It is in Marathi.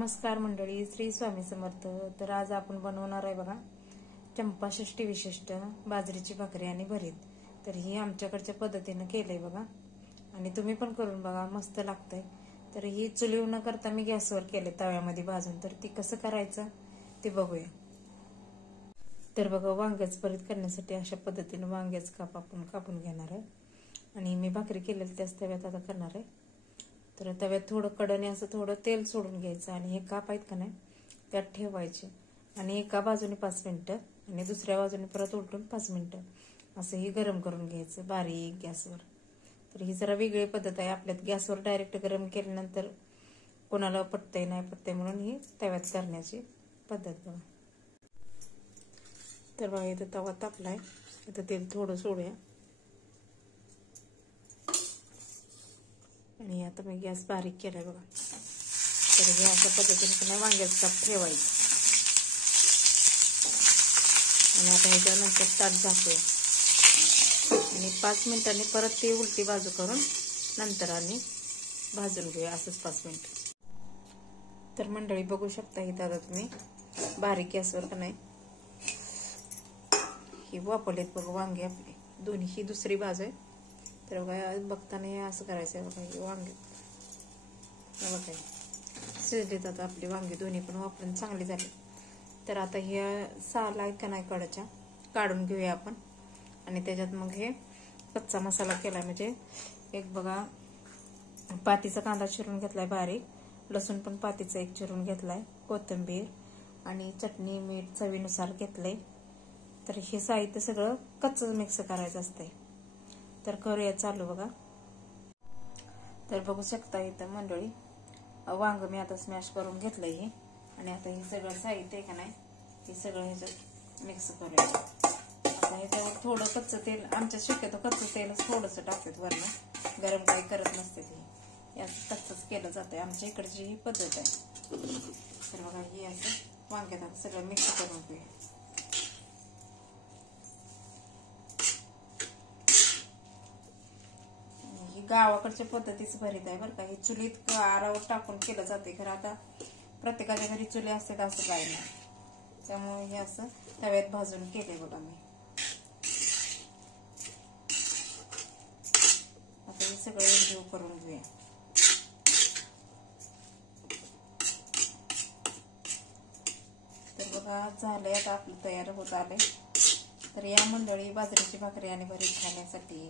नमस्कार मंडळी, श्री स्वामी समर्थ। तर आज आपण बनवणार आहे बघा चंपाषष्ठी विशिष्ट बाजरीची भाकरी आणि भरीत। तर ही आमच्याकडच्या पद्धतीने केलंय बघा, आणि तुम्ही पण करून बघा, मस्त लागतंय। तर ही चुलीवर न करता मी गॅसवर केले, तव्यामध्ये भाजून। तर ती कसं करायचं ते बघूया। तर बघा, वांग्याचं भरीत करण्यासाठी अशा पद्धतीने वांग्याचं काप आपण कापून घेणार आहे, आणि मी भाकरी केलेली त्याच तव्यात आता करणार आहे। तर तव्यात थोडं कडने असं थोडं तेल सोडून घ्यायचं, आणि हे काप आहेत का नाही त्यात ठेवायचे, आणि एका बाजूने 5 मिनिटं आणि दुसऱ्या बाजूने परत उलटून 5 मिनिटं असं हे गरम करून घ्यायचं बारीक गॅसवर। तर ही जरा वेगळी पद्धत आहे, आपल्यात गॅसवर डायरेक्ट गरम केल्यानंतर कोणाला पटतंय नाही पटतंय, म्हणून ही तव्यात करण्याची पद्धत बघा। तर बघा, इथं तवा तापलाय, इथं तेल थोडं सोडूया, आणि आता मी गॅस बारीक केलाय बघा। तर हे अशा पद्धतीने वांग्याचं काप ठेवायचं, आणि आता ह्याच्यानंतर ताट झाकूया, आणि 5 मिनिटांनी परत ती उलटी बाजू करून नंतर आणि भाजून घेऊया असंच 5 मिनिट। तर मंडळी बघू शकता, इथं आता तुम्ही बारीक गॅसवर का नाही ही वापरलेत बघा वांगे आपले दोन्ही, ही दुसरी बाजू आहे। तर बघा, बघताना हे असं करायचं आहे बघा, हे वांगे बघा शिजलेत आता आपली वांगे, दोन्ही पण वापरून चांगली झाली। तर आता हे साल आहे का नाही कडाच्या काढून घेऊया आपण, आणि त्याच्यात मग हे कच्चा मसाला केला, म्हणजे एक बघा पातीचा कांदा चिरून घेतलाय बारीक, लसूण पण पातीचा एक चिरून घेतलाय, कोथिंबीर आणि चटणी मीठ चवीनुसार घेतलंय। तर हे साहित्य सगळं कच्चं मिक्स करायचं असतंय। तर करूया चालू बघा। तर बघू शकता इथं मंडळी वांग मी आता स्मॅश करून घेतलंय हे, आणि आता हे सगळं साहित्य आहे का नाही हे सगळं ह्याच्यात मिक्स करूया। आता ह्याच्यावर थोडं कच्चं तेल, आमच्या शक्यतो कच्चं तेलच थोडंसं टाकतात वरनं, गरम काही करत नसते ते, याचं कच्चंच केलं जातंय, आमच्या इकडची ही पद्धत आहे। तर बघा, हे असं वांग्यात आता सगळं मिक्स करून घेऊया। गावाकडच्या पद्धतीच भरीत आहे बरं का, हे चुलीत आरावर टाकून केलं जाते, खरं आता प्रत्येकाच्या घरी चुली असतात असं काय नाही, त्यामुळे हे असं तव्यात भाजून केले बघा मी। आता हे सगळं एकजीव करून घेऊया। तर बघा झालंय, आता आपलं तयार होत आलंय। तर या मंडळी बाजरीची भाकरी आणि भरीत खाण्यासाठी